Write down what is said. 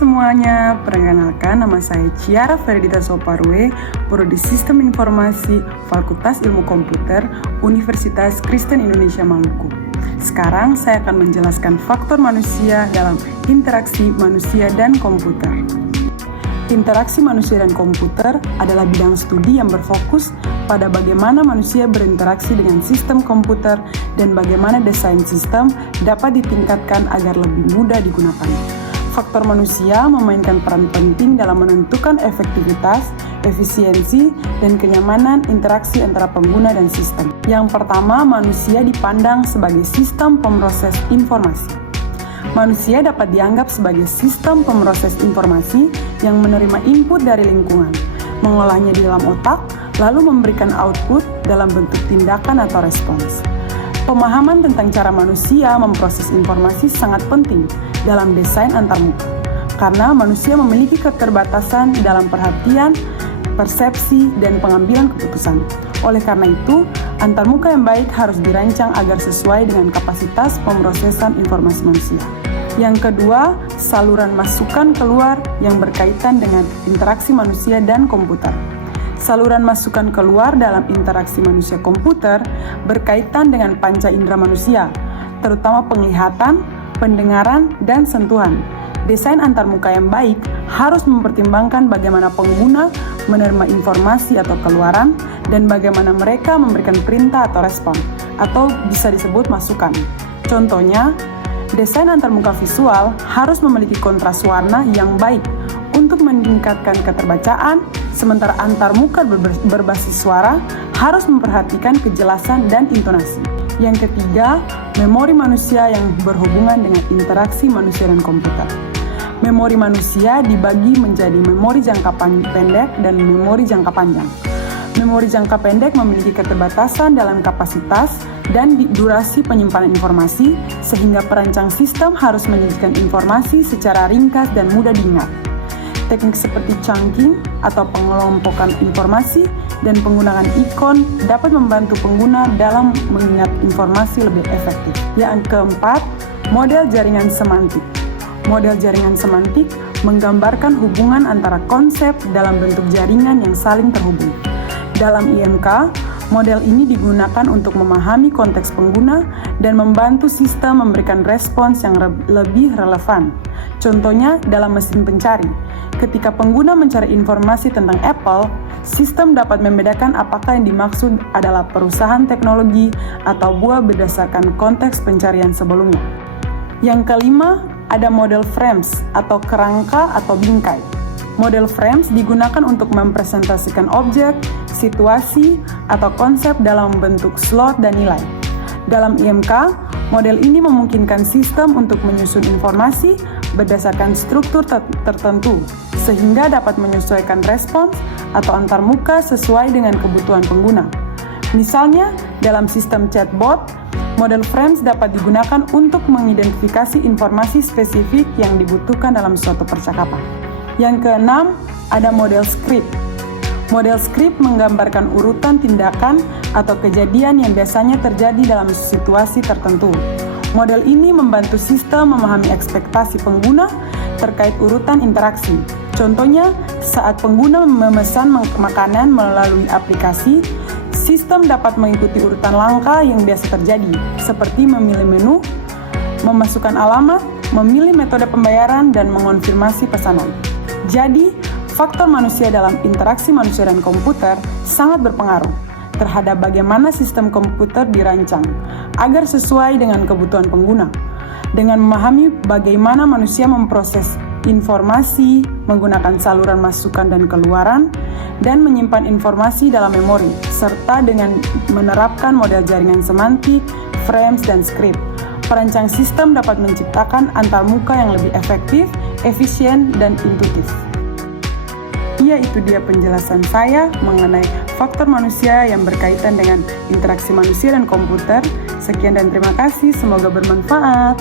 semuanya, perkenalkan nama saya Ciara Ferdita Soparwe, Prodi Sistem Informasi, Fakultas Ilmu Komputer, Universitas Kristen Indonesia Maluku. Sekarang saya akan menjelaskan faktor manusia dalam interaksi manusia dan komputer. Interaksi manusia dan komputer adalah bidang studi yang berfokus pada bagaimana manusia berinteraksi dengan sistem komputer dan bagaimana desain sistem dapat ditingkatkan agar lebih mudah digunakan. Faktor manusia memainkan peran penting dalam menentukan efektivitas, efisiensi, dan kenyamanan interaksi antara pengguna dan sistem. Yang pertama, manusia dipandang sebagai sistem pemroses informasi. Manusia dapat dianggap sebagai sistem pemroses informasi yang menerima input dari lingkungan, mengolahnya di dalam otak, lalu memberikan output dalam bentuk tindakan atau respons. Pemahaman tentang cara manusia memproses informasi sangat penting dalam desain antarmuka, karena manusia memiliki keterbatasan dalam perhatian, persepsi, dan pengambilan keputusan. Oleh karena itu, antarmuka yang baik harus dirancang agar sesuai dengan kapasitas pemrosesan informasi manusia. Yang kedua, saluran masukan keluar yang berkaitan dengan interaksi manusia dan komputer. Saluran masukan keluar dalam interaksi manusia komputer berkaitan dengan panca indera manusia, terutama penglihatan, pendengaran, dan sentuhan. Desain antarmuka yang baik harus mempertimbangkan bagaimana pengguna menerima informasi atau keluaran dan bagaimana mereka memberikan perintah atau respon, atau bisa disebut masukan. Contohnya, desain antarmuka visual harus memiliki kontras warna yang baik untuk meningkatkan keterbacaan, sementara antarmuka berbasis suara harus memperhatikan kejelasan dan intonasi. Yang ketiga, memori manusia yang berhubungan dengan interaksi manusia dan komputer. Memori manusia dibagi menjadi memori jangka pendek dan memori jangka panjang. Memori jangka pendek memiliki keterbatasan dalam kapasitas dan durasi penyimpanan informasi, sehingga perancang sistem harus menyajikan informasi secara ringkas dan mudah diingat. Teknik seperti chunking atau pengelompokan informasi dan penggunaan ikon dapat membantu pengguna dalam mengingat informasi lebih efektif. Yang keempat, model jaringan semantik. Model jaringan semantik menggambarkan hubungan antara konsep dalam bentuk jaringan yang saling terhubung. Dalam IMK, model ini digunakan untuk memahami konteks pengguna dan membantu sistem memberikan respons yang lebih relevan. Contohnya dalam mesin pencari, ketika pengguna mencari informasi tentang Apple, sistem dapat membedakan apakah yang dimaksud adalah perusahaan teknologi atau buah berdasarkan konteks pencarian sebelumnya. Yang kelima, ada model frames atau kerangka atau bingkai. Model frames digunakan untuk mempresentasikan objek, situasi, atau konsep dalam bentuk slot dan nilai. Dalam IMK, model ini memungkinkan sistem untuk menyusun informasi berdasarkan struktur tertentu, sehingga dapat menyesuaikan respons atau antarmuka sesuai dengan kebutuhan pengguna. Misalnya, dalam sistem chatbot, model frames dapat digunakan untuk mengidentifikasi informasi spesifik yang dibutuhkan dalam suatu percakapan. Yang keenam, ada model script. Model script menggambarkan urutan tindakan atau kejadian yang biasanya terjadi dalam situasi tertentu. Model ini membantu sistem memahami ekspektasi pengguna terkait urutan interaksi. Contohnya, saat pengguna memesan makanan melalui aplikasi, sistem dapat mengikuti urutan langkah yang biasa terjadi, seperti memilih menu, memasukkan alamat, memilih metode pembayaran, dan mengonfirmasi pesanan. Jadi, faktor manusia dalam interaksi manusia dan komputer sangat berpengaruh terhadap bagaimana sistem komputer dirancang agar sesuai dengan kebutuhan pengguna. Dengan memahami bagaimana manusia memproses informasi, menggunakan saluran masukan dan keluaran, dan menyimpan informasi dalam memori, serta dengan menerapkan model jaringan semantik, frames, dan script, perancang sistem dapat menciptakan antarmuka yang lebih efektif, efisien, dan intuitif. Ya, itu dia penjelasan saya mengenai faktor manusia yang berkaitan dengan interaksi manusia dan komputer. Sekian dan terima kasih, semoga bermanfaat.